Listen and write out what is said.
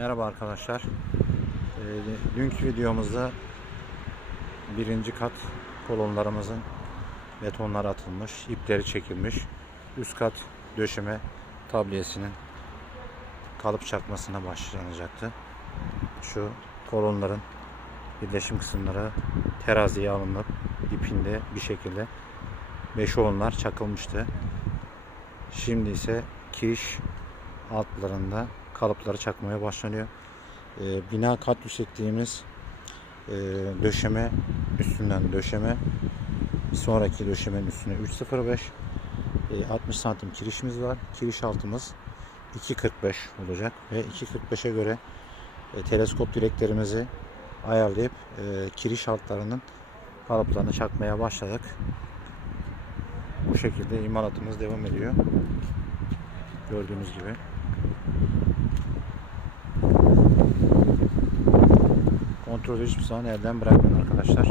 Merhaba arkadaşlar. Ee, dünkü videomuzda birinci kat kolonlarımızın betonları atılmış, ipleri çekilmiş. Üst kat döşeme tabliyesinin kalıp çakmasına başlanacaktı. Şu kolonların birleşim kısımları teraziye alınıp ipinde bir şekilde beş onlar çakılmıştı. Şimdi ise kiriş altlarında kalıpları çakmaya başlanıyor. Ee, bina kat yüksekliğimiz e, döşeme üstünden döşeme sonraki döşemenin üstüne 3.05 e, 60 santim kirişimiz var. Kiriş altımız 2.45 olacak ve 2.45'e göre e, teleskop direklerimizi ayarlayıp e, kiriş altlarının kalıplarını çakmaya başladık. Bu şekilde imalatımız devam ediyor. Gördüğünüz gibi. kontrolü hiçbir zaman elden bırakmayın arkadaşlar.